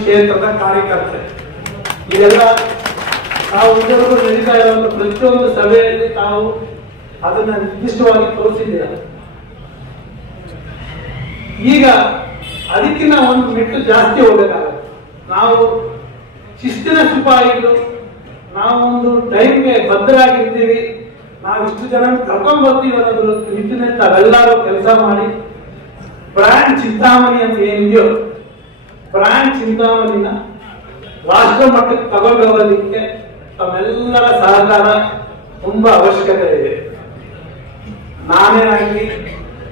ಕ್ಷೇತ್ರದ ಕಾರ್ಯಕರ್ತೆ. ಇದೆಲ್ಲ ತಾವು ಇದುವರೆಗೂ ನಡೀತಾ ಇರುವಂತ ಪ್ರತಿಯೊಂದು ಸಭೆಯಲ್ಲಿ ತಾವು ಅದನ್ನ ನಿರ್ದಿಷ್ಟವಾಗಿ ತೋರಿಸಿದ್ದೀರ? ಈಗ ಅದಕ್ಕಿಂತ ಒಂದು ಮೆಟ್ಟು ಜಾಸ್ತಿ ಹೋಗಬೇಕಾಗುತ್ತೆ. ನಾವು ಶಿಸ್ತಿನ ಸಿಪಾಯಿಗಳು ನಾವೊಂದು ಟೈಮ್ಗೆ ಭದ್ರಾಗಿರ್ತೀವಿ. ನಾವು ಇಷ್ಟು ಜನ ಕರ್ಕೊಂಡ್ ಬರ್ತೀವಿ ಅನ್ನೋದ್ರ ನಿಟ್ಟಿನಲ್ಲಿ ತಾವೆಲ್ಲರೂ ಕೆಲಸ ಮಾಡಿ ಬ್ರ್ಯಾಂಡ್ ಚಿಂತಾಮಣಿ ಅಂತ ಏನಿದೆಯೋ ಪ್ರಾಣ್ ಚಿಂತಾಮಣಿನ ರಾಷ್ಟ್ರ ಮಟ್ಟಕ್ಕೆ ತಗೊಂಡು ಹೋಗೋದಕ್ಕೆ ತಮ್ಮೆಲ್ಲರ ಸಹಕಾರ ತುಂಬಾ ಅವಶ್ಯಕತೆ ಇದೆ. ನಾನೇ ಆಗಲಿ,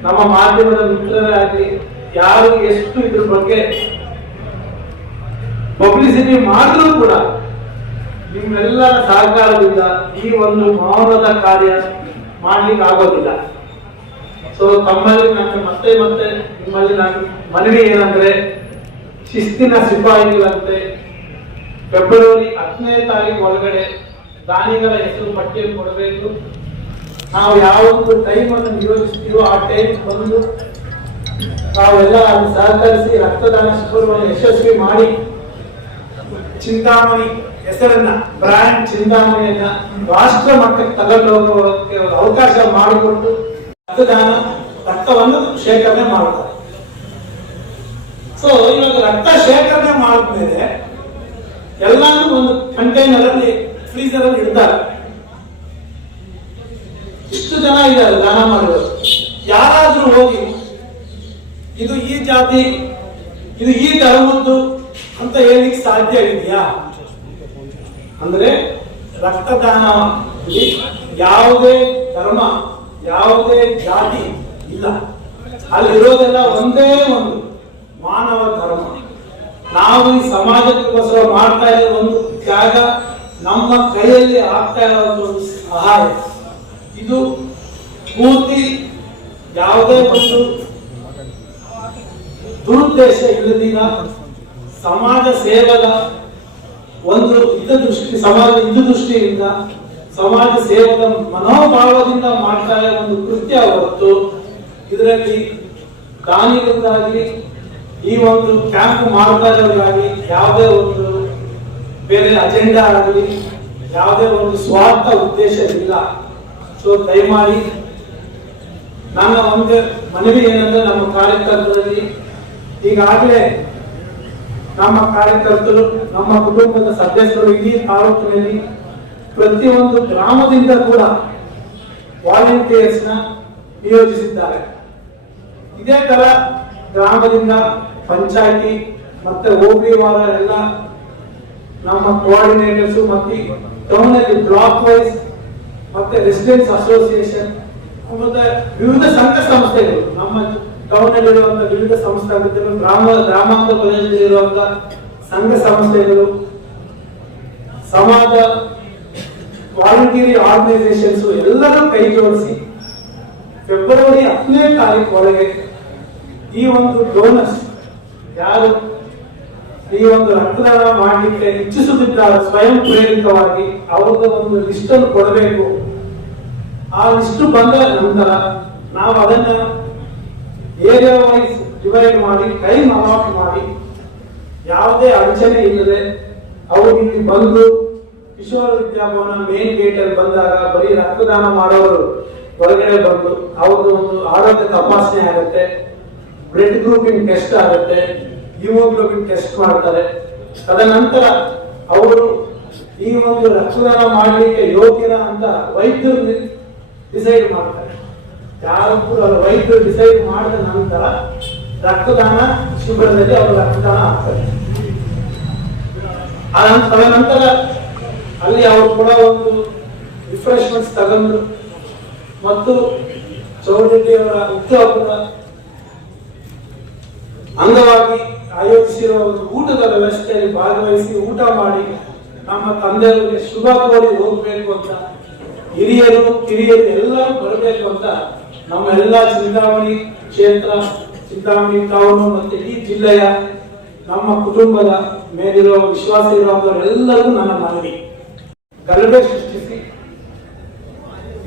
ನಮ್ಮ ಮಾಧ್ಯಮದ ಮಿತ್ರರೇ ಆಗಲಿ, ಯಾರು ಎಷ್ಟು ಇದ್ರ ಬಗ್ಗೆ ಪಬ್ಲಿಸಿಟಿ ಮಾಡಿದ್ರು ಕೂಡ ನಿಮ್ಮೆಲ್ಲರ ಸಹಕಾರದಿಂದ ಈ ಒಂದು ಮೌನದ ಕಾರ್ಯ ಮಾಡ್ಲಿಕ್ಕೆ ಆಗೋದಿಲ್ಲ ಸೊ ತಮ್ಮಲ್ಲಿ ನಾನು ಮತ್ತೆ ಮತ್ತೆ ನಿಮ್ಮಲ್ಲಿ ನಾನು ಮನವಿ ಏನಂದ್ರೆ, ಶಿಸ್ತಿನ ಸಿಪಾಯಿಗಳಂತೆ ಫೆಬ್ರವರಿ ಹತ್ತನೇ ತಾರೀಕು ಒಳಗಡೆ ದಾನಿಗಳ ಹೆಸರು ಪಟ್ಟಿಯನ್ನು ಕೊಡಬೇಕು. ನಾವು ಯಾವೊಂದು ಟೈಮ್ ಅನ್ನು ನಿಯೋಜಿಸ್ತೀವೋ ಆ ಟೈಮ್ ಬಂದು ನಾವೆಲ್ಲ ಸಹಕರಿಸಿ ರಕ್ತದಾನ ಶಿಬಿರವನ್ನು ಯಶಸ್ವಿ ಮಾಡಿ, ಚಿಂತಾಮಣಿ ಹೆಸರನ್ನ ಬ್ರ್ಯಾಂಡ್ ಚಿಂತಾಮಣಿಯನ್ನ ರಾಷ್ಟ್ರ ಮಟ್ಟಕ್ಕೆ ತಗೊಂಡು ಹೋಗುವ ಅವಕಾಶ ಮಾಡಿಕೊಟ್ಟು ರಕ್ತದಾನ ರಕ್ತವನ್ನು ಶೇಖರಣೆ ಮಾಡ್ತಾರೆ ಸೊ ಇವಾಗ ರಕ್ತ ಶೇಖರಣೆ ಮಾಡಿದ್ಮೇಲೆ ಎಲ್ಲಾನು ಒಂದು ಕಂಟೈನರ್ ಅಲ್ಲಿ ಫ್ರೀಸರ್ ಅಲ್ಲಿ ಇಡ್ತಾರೆ. ಇಷ್ಟು ಜನ ಇದ್ದಾರೆ, ದಾನ ಮಾಡಿದ್ರು ಯಾರಾದ್ರೂ ಹೋಗಿ, ಇದು ಈ ಜಾತಿ, ಇದು ಈ ಧರ್ಮದ್ದು ಅಂತ ಹೇಳಿಕ್ ಸಾಧ್ಯ ಇದೆಯಾ? ಅಂದ್ರೆ ರಕ್ತದಾನ ಯಾವುದೇ ಧರ್ಮ ಯಾವುದೇ ಜಾತಿ ಇಲ್ಲ. ಅಲ್ಲಿರೋದೆಲ್ಲ ಒಂದೇ ಒಂದು ಮಾನವ ಧರ್ಮ. ನಾವು ಈ ಸಮಾಜಕ್ಕೋಸ್ಕರ ಮಾಡ್ತಾ ಇರೋ ಒಂದು ತ್ಯಾಗ ನಮ್ಮ ಕೈಯಲ್ಲಿ ಆಗ್ತಾ ಇರೋ ಸಹಾಯ. ಇದು ಪೂರ್ತಿ ಯಾವುದೇ ಒಂದು ದುರುದ್ದೇಶ ಇಲ್ಲದಿನ ಸಮಾಜ ಸೇವದ ಒಂದು ಹಿತದೃಷ್ಟಿ ದೃಷ್ಟಿ ಸಮಾಜ ಹಿತದೃಷ್ಟಿಯಿಂದ ದೃಷ್ಟಿಯಿಂದ ಸಮಾಜ ಸೇವದ ಮನೋಭಾವದಿಂದ ಮಾಡ್ತಾ ಇರೋ ಒಂದು ಕೃತ್ಯ ಹೊರತು ಇದರಲ್ಲಿ ದಾನಿಗಳಿಗಾಗಲಿ ಈ ಒಂದು ಕ್ಯಾಂಪ್ ಮಾಡ್ತಾ ಇರೋದಾಗಲಿ ಯಾವುದೇ ಒಂದು ಬೇರೆ ಅಜೆಂಡಾ ಆಗಲಿ, ಯಾವುದೇ ಒಂದು ಸ್ವಾರ್ಥ ಉದ್ದೇಶ ಇಲ್ಲ. ಸೊ ದಯಮಾಡಿ ನನ್ನ ಒಂದು ಮನವಿ ಏನಂದ್ರೆ ನಮ್ಮ ಕಾರ್ಯಕರ್ತರಲ್ಲಿ ಈಗಾಗಲೇ ನಮ್ಮ ಕಾರ್ಯಕರ್ತರು, ನಮ್ಮ ಕುಟುಂಬದ ಸದಸ್ಯರು ಇಡೀ ತಾಲೂಕಿನಲ್ಲಿ ಪ್ರತಿಯೊಂದು ಗ್ರಾಮದಿಂದ ಕೂಡ ವಾಲಂಟಿಯರ್ಸ್ನ ನಿಯೋಜಿಸಿದ್ದಾರೆ. ಇದೇ ತರ ಗ್ರಾಮದಿಂದ ಪಂಚಾಯಿತಿ ಮತ್ತೆ ಓಬಿ ಎಲ್ಲ ನಮ್ಮ ಕೋಆರ್ಡಿನೇಟರ್ಸ್ ಮತ್ತೆ ಟೌನ್ ಅಲ್ಲಿ ಬ್ಲಾಕ್ ವೈಸ್ ಮತ್ತೆ ರೆಸಿಡೆನ್ಸ್ ಅಸೋಸಿಯೇಷನ್ ಮತ್ತೆ ವಿವಿಧ ಸಂಘ ಸಂಸ್ಥೆಗಳು ನಮ್ಮ ಟೌನ್ ಅಲ್ಲಿರುವಂತಹ ವಿವಿಧ ಸಂಸ್ಥೆಗಳು ಗ್ರಾಮ, ಗ್ರಾಮಾಂತರ ಪ್ರದೇಶದಲ್ಲಿರುವಂತಹ ಸಂಘ ಸಂಸ್ಥೆಗಳು, ಸಮಾಜ ವಾಲಂಟಿಯರ್ ಆರ್ಗನೈಸೇಷನ್ಸ್ ಎಲ್ಲರೂ ಕೈ ಜೋಡಿಸಿ ಫೆಬ್ರವರಿ ಹತ್ತನೇ ತಾರೀಕು ಒಳಗೆ ಈ ಒಂದು ಡೋನಸ್ ಯಾರು ಈ ಒಂದು ರಕ್ತದಾನ ಮಾಡಲಿಕ್ಕೆ ಇಚ್ಛಿಸುತ್ತಿದ್ದಾರೆ ಸ್ವಯಂ ಪ್ರೇರಿತವಾಗಿ ಅವ್ರದ್ದು ಒಂದು ಲಿಸ್ಟ್ ಅನ್ನು ಕೊಡಬೇಕು. ಆ ಲಿಸ್ಟ್ ಬಂದ ನಂತರ ನಾವು ಅದನ್ನ ಏರಿಯಾ ವೈಸ್ ಡಿವೈಡ್ ಮಾಡಿ ಟೈಮ್ ಅಲಾಟ್ ಮಾಡಿ, ಯಾವುದೇ ಅಡಚಣೆ ಇಲ್ಲದೆ ಅವರು ಇಲ್ಲಿ ಬಂದು ಕಿಶೋರ ವಿದ್ಯಾಭವನ ಮೇನ್ ಗೇಟ್ ಅಲ್ಲಿ ಬಂದಾಗ ಬರೀ ರಕ್ತದಾನ ಮಾಡೋರು ಹೊರಗಡೆ ಬಂದು ಅವ್ರದ್ದು ಒಂದು ಆರೋಗ್ಯ ತಪಾಸಣೆ ಆಗುತ್ತೆ ಬ್ಲಡ್ ಗ್ರೂಪಿಂಗ್ ಟೆಸ್ಟ್ ಆಗುತ್ತೆ ಹಿಮೋಗ್ಲೋಬಿನ್ ಟೆಸ್ಟ್ ಮಾಡ್ತಾರೆ. ತದನಂತರ ಅವರು ಈ ಒಂದು ರಕ್ತದಾನ ಮಾಡಲಿಕ್ಕೆ ಯೋಗ್ಯನ ಅಂತ ವೈದ್ಯರು ಡಿಸೈಡ್ ಮಾಡ್ತಾರೆ. ಯಾರು ಕೂಡ ಅವರು ವೈದ್ಯರು ಡಿಸೈಡ್ ಮಾಡಿದ ನಂತರ ರಕ್ತದಾನ ಶಿಬಿರದಲ್ಲಿ ಅವರು ರಕ್ತದಾನ ಆಗ್ತಾರೆ ಆ ನಂತರ ಅಲ್ಲಿ ಅವರು ಕೂಡ ಒಂದು ರಿಫ್ರೆಶ್ಮೆಂಟ್ಸ್ ತಗೊಂಡ್ರು. ಮತ್ತು ಚೌಡಳ್ಳಿಯವರ ಹುಟ್ಟುಹಬ್ಬದ ಅಂಗವಾಗಿ ಆಯೋಜಿಸಿರುವ ಒಂದು ಊಟದ ವ್ಯವಸ್ಥೆಯಲ್ಲಿ ಭಾಗವಹಿಸಿ ಊಟ ಮಾಡಿ ನಮ್ಮ ತಂದೆಯವರಿಗೆ ಶುಭ ಕೋರಿ ಹೋಗ್ಬೇಕು ಅಂತ ಹಿರಿಯರು, ಕಿರಿಯರು ಎಲ್ಲರೂ ಬರಬೇಕು ಅಂತ ನಮ್ಮ ಎಲ್ಲ ಚಿಂತಾಮಣಿ ಕ್ಷೇತ್ರ, ಚಿಂತಾಮಣಿ ಟೌನು ಮತ್ತೆ ಈ ಜಿಲ್ಲೆಯ ನಮ್ಮ ಕುಟುಂಬದ ಮೇಲಿರುವ ವಿಶ್ವಾಸ ಇರುವಂತವರೆಲ್ಲರೂ ನನ್ನ ಮನವಿ. ಗಲಭೆ ಸೃಷ್ಟಿಸಿ.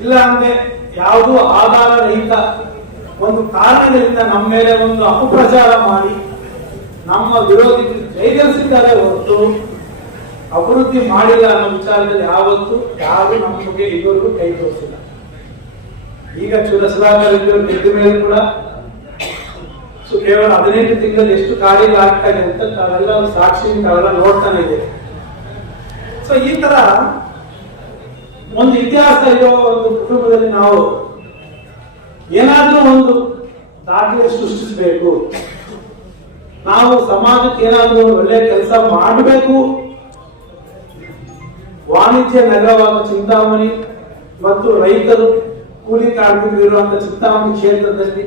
ಇಲ್ಲ ಅಂದ್ರೆ ಯಾವುದೂ ಆಧಾರ ರಹಿತ ಒಂದು ಕಾರಣದಿಂದ ನಮ್ಮ ಮೇಲೆ ಒಂದು ಅಪಪ್ರಚಾರ ಮಾಡಿ ನಮ್ಮ ವಿರೋಧಿ ಜೈಗರಿಸಿದ್ದಾರೆ ಹೊರತು ಅಭಿವೃದ್ಧಿ ಮಾಡಿಲ್ಲ ಅನ್ನೋ ವಿಚಾರದಲ್ಲಿ ಯಾವತ್ತು ಯಾರು ನಮಗೆ ಬಗ್ಗೆ ಇದುವರೆಗೂ ಕೈ ತೋರಿಸಿಲ್ಲ. ಈಗ ಚುರಸಲಾಗರ ಗೆದ್ದ ಮೇಲೆ ಕೂಡ ಸೊ ಕೇವಲ ಹದಿನೆಂಟು ತಿಂಗಳಲ್ಲಿ ಎಷ್ಟು ಕಾರ್ಯಗಳಾಗ್ತಾ ಇದೆ ಅಂತ ತಾವೆಲ್ಲ ಸಾಕ್ಷಿ ತಾವೆಲ್ಲ ನೋಡ್ತಾನೆ ಇದೆ ಸೊ ಈ ತರ ಒಂದು ಇತಿಹಾಸ ಇರೋ ಒಂದು ಕುಟುಂಬದಲ್ಲಿ ನಾವು ಏನಾದರೂ ಒಂದು ದಾಖಲೆ ಸೃಷ್ಟಿಸಬೇಕು. ನಾವು ಸಮಾಜಕ್ಕೆ ಏನಾದರೂ ಒಂದು ಒಳ್ಳೆಯ ಕೆಲಸ ಮಾಡಬೇಕು. ವಾಣಿಜ್ಯ ನಗರವಾದ ಚಿಂತಾಮಣಿ ಮತ್ತು ರೈತರು ಕೂಲಿ ಕಾರ್ಮಿಕರು ಇರುವಂತಹ ಚಿಂತಾಮಣಿ ಕ್ಷೇತ್ರದಲ್ಲಿ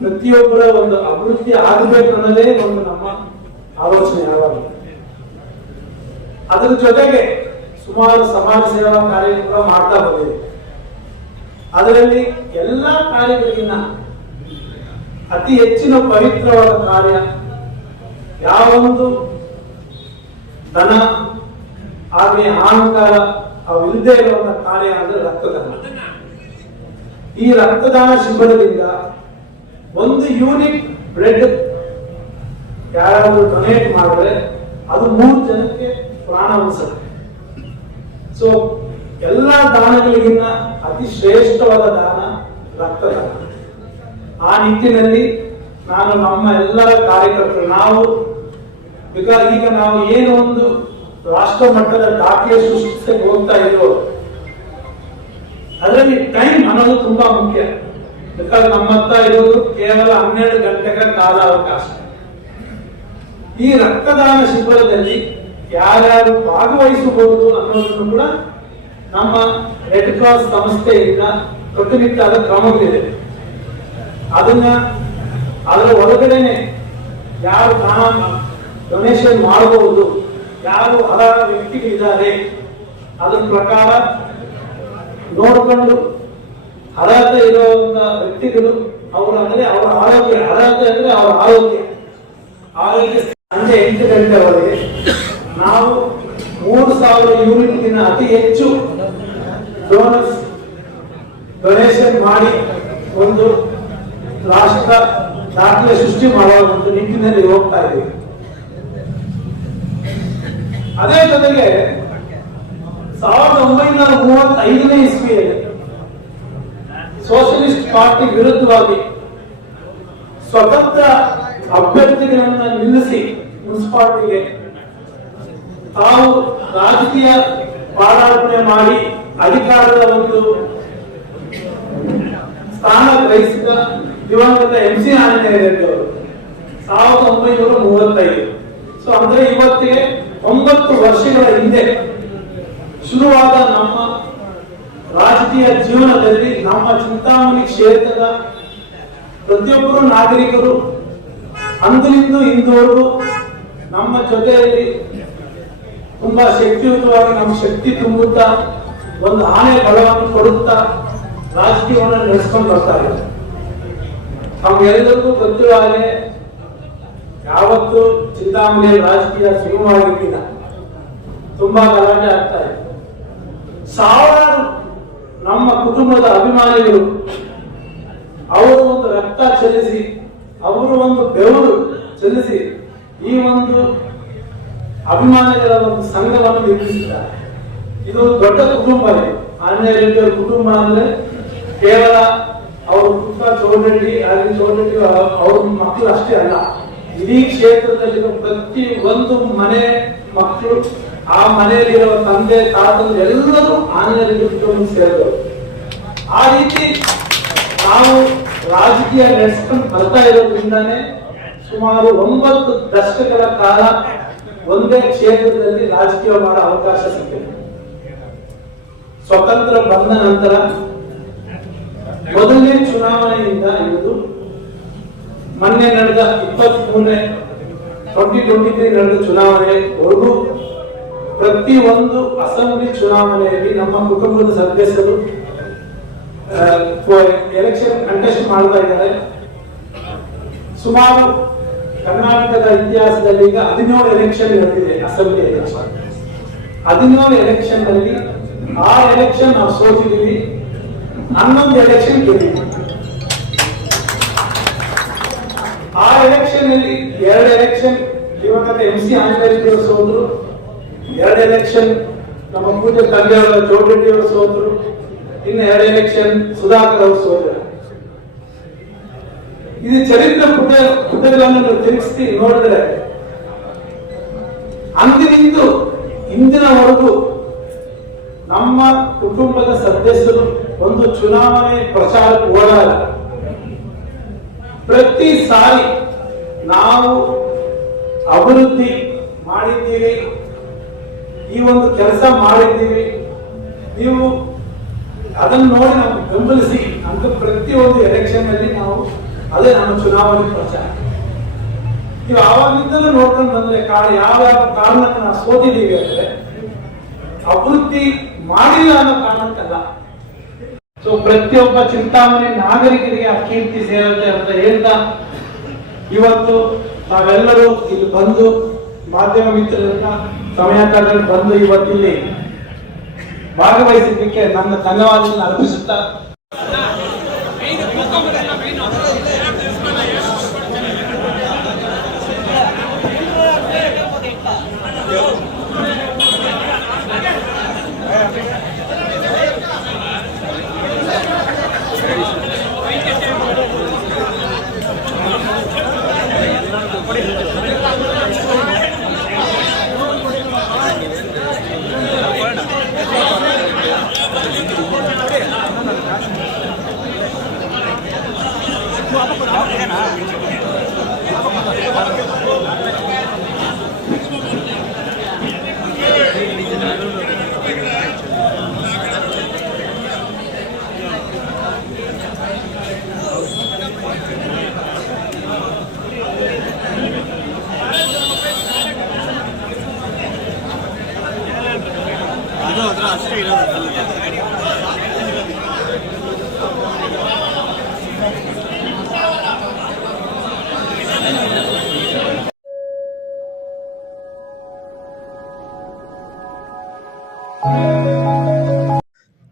ಪ್ರತಿಯೊಬ್ಬರ ಒಂದು ಅಭಿವೃದ್ಧಿ ಆಗಬೇಕು ಅನ್ನೋದೇ ಒಂದು ನಮ್ಮ ಆಲೋಚನೆ ಯಾವಾಗ ಅದರ ಜೊತೆಗೆ ಸುಮಾರು ಸಮಾಜ ಸೇವಾ ಕೂಡ ಮಾಡ್ತಾ ಬಂದಿದೆ. ಅದರಲ್ಲಿ ಎಲ್ಲ ಕಾರ್ಯಗಳಿಗಿನ್ನ ಅತಿ ಹೆಚ್ಚಿನ ಪವಿತ್ರವಾದ ಕಾರ್ಯ ಯಾವೊಂದು ಧನ ಹಾಗೆ ಅಹಂಕಾರ ಇಲ್ಲದೆ ಇರುವಂತಹ ಕಾರ್ಯ ಅಂದ್ರೆ ರಕ್ತದಾನ. ಈ ರಕ್ತದಾನ ಶಿಬಿರದಿಂದ ಒಂದು ಯೂನಿಟ್ ಬ್ಲಡ್ ಯಾರಾದರೂ ಡೊನೇಟ್ ಮಾಡಿದ್ರೆ ಅದು ಮೂರು ಜನಕ್ಕೆ ಪ್ರಾಣ ಉಳಿಸುತ್ತೆ. ಸೊ ಎಲ್ಲ ದಾನಗಳಿಗಿನ್ನ ಅತಿ ಶ್ರೇಷ್ಠವಾದ ದಾನ ರಕ್ತದಾನ. ಆ ನಿಟ್ಟಿನಲ್ಲಿ ನಾನು ನಮ್ಮ ಎಲ್ಲರ ಕಾರ್ಯಕರ್ತರು, ನಾವು ಬಿಕಾಸ್ ಈಗ ನಾವು ಏನು ಒಂದು ರಾಷ್ಟ್ರ ಮಟ್ಟದ ದಾಖಲೆ ಸೃಷ್ಟಿಸಕ್ಕೆ ಹೋಗ್ತಾ ಇದ್ರು ಅದರಲ್ಲಿ ಟೈಮ್ ಅನ್ನೋದು ತುಂಬಾ ಮುಖ್ಯ. ಬಿಕಾಸ್ ನಮ್ಮ ಹತ್ರ ಇರೋದು ಕೇವಲ ಹನ್ನೆರಡು ಗಂಟೆಗಳ ಕಾಲಾವಕಾಶ. ಈ ರಕ್ತದಾನ ಶಿಬಿರದಲ್ಲಿ ಯಾರ್ಯಾರು ಭಾಗವಹಿಸಬಹುದು ಅನ್ನೋದನ್ನು ಕೂಡ ನಮ್ಮ ರೆಡ್ ಕ್ರಾಸ್ ಸಂಸ್ಥೆಯಿಂದ ಕಟ್ಟುನಿಟ್ಟಾದ ಕ್ರಮಗಳಿದೆ. ಅದನ್ನ ಅದರ ಒಳಗಡೆನೆ ಯಾರು ಹಣ ಡೊನೇಷನ್ ಮಾಡಬಹುದು, ಯಾರು ಅರ್ಹ ವ್ಯಕ್ತಿಗಳಿದ್ದಾರೆ, ಅದರ ಪ್ರಕಾರ ನೋಡಿಕೊಂಡು ಅರ್ಹತೆ ಇರುವಂತ ವ್ಯಕ್ತಿಗಳು ಅವರು ಅಂದ್ರೆ ಅವರ ಆರೋಗ್ಯ, ಅರ್ಹತೆ ಅಂದ್ರೆ ಅವರ ಆರೋಗ್ಯ. ಆರೋಗ್ಯ ಸಂಜೆ ಎಂಟು ಗಂಟೆವರೆಗೆ ನಾವು ಮೂರು ಸಾವಿರ ಯೂನಿಟ್ಗಿನ ಅತಿ ಹೆಚ್ಚು ಡೋನರ್ಸ್ ಡೊನೇಷನ್ ಮಾಡಿ ಒಂದು ರಾಷ್ಟ್ರ ದಾಖಲೆ ಸೃಷ್ಟಿ ಮಾಡುವ ಒಂದು ನಿಟ್ಟಿನಲ್ಲಿ ಹೋಗ್ತಾ ಇದ್ದೀವಿ. ಅದೇ ಜೊತೆಗೆ ಸಾವಿರದ ಒಂಬೈನೂರ ಮೂವತ್ತೈದನೇ ಇಸ್ವಿಯಲ್ಲಿ ಸೋಷಲಿಸ್ಟ್ ಪಾರ್ಟಿ ವಿರುದ್ಧವಾಗಿ ಸ್ವತಂತ್ರ ಅಭ್ಯರ್ಥಿಗಳನ್ನ ನಿಲ್ಲಿಸಿ ಮುನ್ಸಿಪಾಲಿಟಿಗೆ ತಾವು ರಾಜಕೀಯ ಪಾದಾರ್ಪಣೆ ಮಾಡಿ ಅಧಿಕಾರದ ಒಂದು ಸ್ಥಾನ ಗ್ರಹಿಸಿದ ದಿವಂಗತ ಎಂ ಸಿ ಆಂಜನೇಯ ರೆಡ್ಡಿ ಅವರು. ಸಾವಿರದ ಒಂಬೈನೂರ ಮೂವತ್ತೈದು. ಸೊ ಅಂದ್ರೆ ಇವತ್ತಿಗೆ ಒಂಬತ್ತು ವರ್ಷಗಳ ಹಿಂದೆ ಶುರುವಾದ ನಮ್ಮ ರಾಜಕೀಯ ಜೀವನದಲ್ಲಿ ನಮ್ಮ ಚಿಂತಾಮಣಿ ಕ್ಷೇತ್ರದ ಪ್ರತಿಯೊಬ್ಬರು ನಾಗರಿಕರು ಅಂದಿನಿಂದ ಇಂದುವರೆಗೂ ನಮ್ಮ ಜೊತೆಯಲ್ಲಿ ತುಂಬಾ ಶಕ್ತಿಯುತವಾಗಿ ನಮ್ಮ ಶಕ್ತಿ ತುಂಬುತ್ತಾ, ಒಂದು ಆನೆ ಬಲವನ್ನು ಕೊಡುತ್ತಾ ರಾಜಕೀಯವನ್ನು ನಡೆಸ್ಕೊಂಡು ಬರ್ತಾ ಇದೆ. ನಮ್ಗೆಲ್ಲರಿಗೂ ಗೊತ್ತಿರೋ ಹಾಗೆ ಯಾವತ್ತು ಚಿಂತಾಮಣಿ ರಾಜಕೀಯ ಸುಗಮವಾಗಿರ್ಲಿಲ್ಲ. ತುಂಬಾ ಗಲಾಟೆ ಆಗ್ತಾ ಇದೆ. ಸಾವಿರಾರು ನಮ್ಮ ಕುಟುಂಬದ ಅಭಿಮಾನಿಗಳು ಅವರು ಒಂದು ರಕ್ತ ಚಲಿಸಿ ಅವರು ಒಂದು ಬೆವರು ಚಲಿಸಿ ಈ ಒಂದು ಅಭಿಮಾನಿಗಳ ಒಂದು ಸಂಘವನ್ನು ನಿರ್ಮಿಸಿದ್ದಾರೆ. ಇದು ದೊಡ್ಡ ಕುಟುಂಬ ಇದೆ ಆಂಜನೇಯ ರೆಡ್ಡಿಯವರ ಕುಟುಂಬ ಅಂದ್ರೆ ಕೇವಲ ಅವರು ಪುಟ್ಟ ಚೌಡರೆಡ್ಡಿ ಅಲ್ಲಿ ಚೌಡರೆಡ್ಡಿ ಅವ್ರ ಮಕ್ಕಳು ಅಷ್ಟೇ ಅಲ್ಲ. ಇಡೀ ಕ್ಷೇತ್ರದಲ್ಲಿ ಪ್ರತಿ ಒಂದು ಮನೆ ಮಕ್ಕಳು, ಆ ಮನೆಯಲ್ಲಿರುವ ತಂದೆ ತಾತನ ಎಲ್ಲರೂ ಆಂಜನೇಯ ಕುಟುಂಬ ಸೇರಿದರು ಆ ರೀತಿ ನಾವು ರಾಜಕೀಯ ನಡೆಸ್ಕೊಂಡು ಬರ್ತಾ ಇರೋದ್ರಿಂದಾನೇ ಸುಮಾರು ಒಂಬತ್ತು ದಶಕಗಳ ಕಾಲ ಒಂದೇ ಕ್ಷೇತ್ರದಲ್ಲಿ ರಾಜಕೀಯ ಮಾಡೋ ಅವಕಾಶ ಸಿಕ್ಕಿದೆ. ಸ್ವತಂತ್ರ ಬಂದ ನಂತರ ಮೊದಲನೇ ಚುನಾವಣೆಯಿಂದ ಇವತ್ತು ಮೊನ್ನೆ ನಡೆದ ಇಪ್ಪತ್ತ್ ಮೂರನೇ ಟ್ವೆಂಟಿ ಟ್ವೆಂಟಿ ತ್ರೀ ನಡೆದ ಚುನಾವಣೆವರೆಗೂ ಪ್ರತಿ ಒಂದು ಅಸೆಂಬ್ಲಿ ಚುನಾವಣೆಯಲ್ಲಿ ನಮ್ಮ ಕುಟುಂಬದ ಸದಸ್ಯರು ಎಲೆಕ್ಷನ್ ಕಂಟೆಸ್ಟ್ ಮಾಡ್ತಾ ಇದ್ದಾರೆ. ಸುಮಾರು ಕರ್ನಾಟಕದ ಇತಿಹಾಸದಲ್ಲಿ ಈಗ ಹದಿನೇಳು ಎಲೆಕ್ಷನ್ ನಡೆದಿದೆ ಅಸೆಂಬ್ಲಿ ಎಲೆಕ್ಷನ್ ಹದಿನೇಳು ಎಲೆಕ್ಷನ್ನಲ್ಲಿ ಆ ಎಲೆಕ್ಷನ್ ನಾವು ಸೋತಿದ್ದೀವಿ. ಹನ್ನೊಂದು ಎಲೆಕ್ಷನ್ ಗೆದ್ದಿದ್ದೀವಿ ಆ ಎಲೆಕ್ಷನ್ ಅಲ್ಲಿ ಎರಡು ಎಲೆಕ್ಷನ್ ದಿವಂಗತ ಎಂ ಸಿ ಆಂಜನೇಯವರು ಸೋತರು. ಎರಡು ಎಲೆಕ್ಷನ್ ನಮ್ಮ ಪೂಜೆ ತಂದೆಯವರ ಜೋಡರೆಡ್ಡಿಯವರು ಸೋತರು. ಇನ್ನು ಎರಡು ಎಲೆಕ್ಷನ್ ಸುಧಾಕರ್ ಅವರು ಸೋತರು. ಇದು ಚರಿತ್ರೆ ಪುಟ ನೀವು ತಿರುಗಿಸಿ ನೋಡಿದ್ರೆ, ಅಂದಿನಿಂದ ಇಂದಿನವರೆಗೂ ನಮ್ಮ ಕುಟುಂಬದ ಸದಸ್ಯರು ಒಂದು ಚುನಾವಣೆ ಪ್ರಚಾರಕ್ಕೆ ಹೋದಾಗ ಪ್ರತಿ ಸಾರಿ ನಾವು ಅಭಿವೃದ್ಧಿ ಮಾಡಿದ್ದೀವಿ, ಈ ಒಂದು ಕೆಲಸ ಮಾಡಿದ್ದೀವಿ, ನೀವು ಅದನ್ನು ನೋಡಿ ನಾವು ಬೆಂಬಲಿಸಿ ಅಂತ ಪ್ರತಿಯೊಂದು ಎಲೆಕ್ಷನ್ನಲ್ಲಿ ನಾವು ಅದೇ ನಮ್ಮ ಚುನಾವಣೆ ಪ್ರಚಾರ. ನೀವು ಆವಾಗಿದ್ದರೂ ನೋಡ್ಕೊಂಡು ಬಂದ್ರೆ ಕಾರಣ ಯಾವ ಯಾವ ಕಾರಣಕ್ಕೆ ನಾವು ಸೋತಿದ್ದೀವಿ ಅಂದ್ರೆ ಅಭಿವೃದ್ಧಿ ಮಾಡಿಲ್ಲ ಅನ್ನೋ ಕಾರಣಕ್ಕಲ್ಲ. ಸೊ ಪ್ರತಿಯೊಬ್ಬ ಚಿಂತಾಮಣಿ ನಾಗರಿಕರಿಗೆ ಆ ಕೀರ್ತಿ ಸೇರುತ್ತೆ ಅಂತ ಹೇಳ್ತಾ ಇವತ್ತು ತಾವೆಲ್ಲರೂ ಇಲ್ಲಿ ಬಂದು ಮಾಧ್ಯಮ ಮಿತ್ರರನ್ನ ಸಮಯ ಕಾಲದಲ್ಲಿ ಬಂದು ಇವತ್ತಿಲ್ಲಿ ಭಾಗವಹಿಸಿದ್ದಕ್ಕೆ ನನ್ನ ಧನ್ಯವಾದವನ್ನು ಅರ್ಪಿಸುತ್ತಾ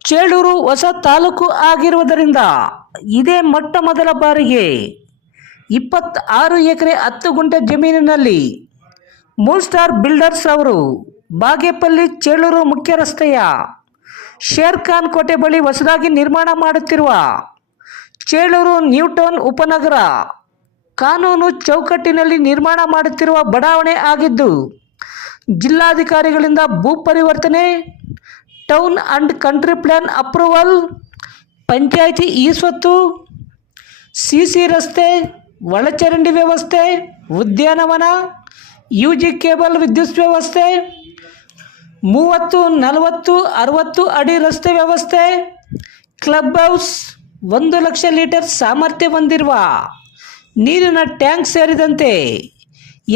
ಚೇಳೂರು ಹೊಸ ತಾಲೂಕು ಆಗಿರುವುದರಿಂದ ಇದೇ ಮೊಟ್ಟ ಮೊದಲ ಬಾರಿಗೆ ಇಪ್ಪತ್ತಾರು ಎಕರೆ ಹತ್ತು ಗುಂಟೆ ಜಮೀನಿನಲ್ಲಿ ಮೂರ್ ಸ್ಟಾರ್ ಬಿಲ್ಡರ್ಸ್ ಅವರು ಬಾಗೇಪಲ್ಲಿ ಚೇಳೂರು ಮುಖ್ಯ ರಸ್ತೆಯ ಶೇರ್ ಖಾನ್ ಕೋಟೆ ಬಳಿ ಹೊಸದಾಗಿ ನಿರ್ಮಾಣ ಮಾಡುತ್ತಿರುವ ಚೇಳೂರು ನ್ಯೂಟೌನ್ ಉಪನಗರ ಕಾನೂನು ಚೌಕಟ್ಟಿನಲ್ಲಿ ನಿರ್ಮಾಣ ಮಾಡುತ್ತಿರುವ ಬಡಾವಣೆ ಆಗಿದ್ದು, ಜಿಲ್ಲಾಧಿಕಾರಿಗಳಿಂದ ಭೂ ಪರಿವರ್ತನೆ, town and country plan approval, panchayat ಈಸ್ವತ್ತು ಸ್ವತ್ತು ಸಿ ಸಿ ರಸ್ತೆ, ಒಳಚರಂಡಿ ವ್ಯವಸ್ಥೆ, ಉದ್ಯಾನವನ ಯು ಜಿ ಕೇಬಲ್ ವಿದ್ಯುತ್ ವ್ಯವಸ್ಥೆ ಮೂವತ್ತು, ನಲವತ್ತು, ಅರವತ್ತು ಅಡಿ ರಸ್ತೆ ವ್ಯವಸ್ಥೆ. ಕ್ಲಬ್ ಹೌಸ್, ಒಂದು ಲಕ್ಷ ಲೀಟರ್ ಸಾಮರ್ಥ್ಯ ಹೊಂದಿರುವ ನೀರಿನ ಟ್ಯಾಂಕ್ ಸೇರಿದಂತೆ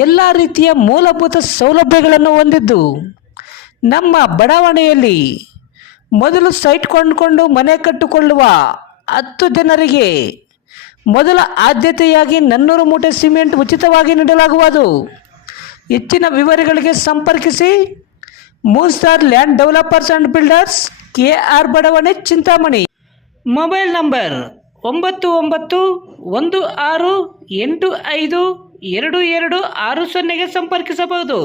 ಎಲ್ಲ ರೀತಿಯ ಮೂಲಭೂತ ಸೌಲಭ್ಯಗಳನ್ನು ಹೊಂದಿದ್ದು, ನಮ್ಮ ಬಡಾವಣೆಯಲ್ಲಿ ಮೊದಲು ಸೈಟ್ ಕೊಂಡುಕೊಂಡು ಮನೆ ಕಟ್ಟಿಕೊಳ್ಳುವ ಹತ್ತು ಜನರಿಗೆ ಮೊದಲ ಆದ್ಯತೆಯಾಗಿ ನನ್ನೂರು ಮೂಟೆ ಸಿಮೆಂಟ್ ಉಚಿತವಾಗಿ ನೀಡಲಾಗುವುದು. ಹೆಚ್ಚಿನ ವಿವರಗಳಿಗೆ ಸಂಪರ್ಕಿಸಿ. Moon star land developers and builders K R ಬಡಾವಣೆ, ಚಿಂತಾಮಣಿ. ಮೊಬೈಲ್ ನಂಬರ್ ಒಂಬತ್ತು ಒಂಬತ್ತು ಒಂದು ಆರು ಎಂಟು ಐದು ಎರಡು ಎರಡು ಆರು ಸೊನ್ನೆಗೆ ಸಂಪರ್ಕಿಸಬಹುದು.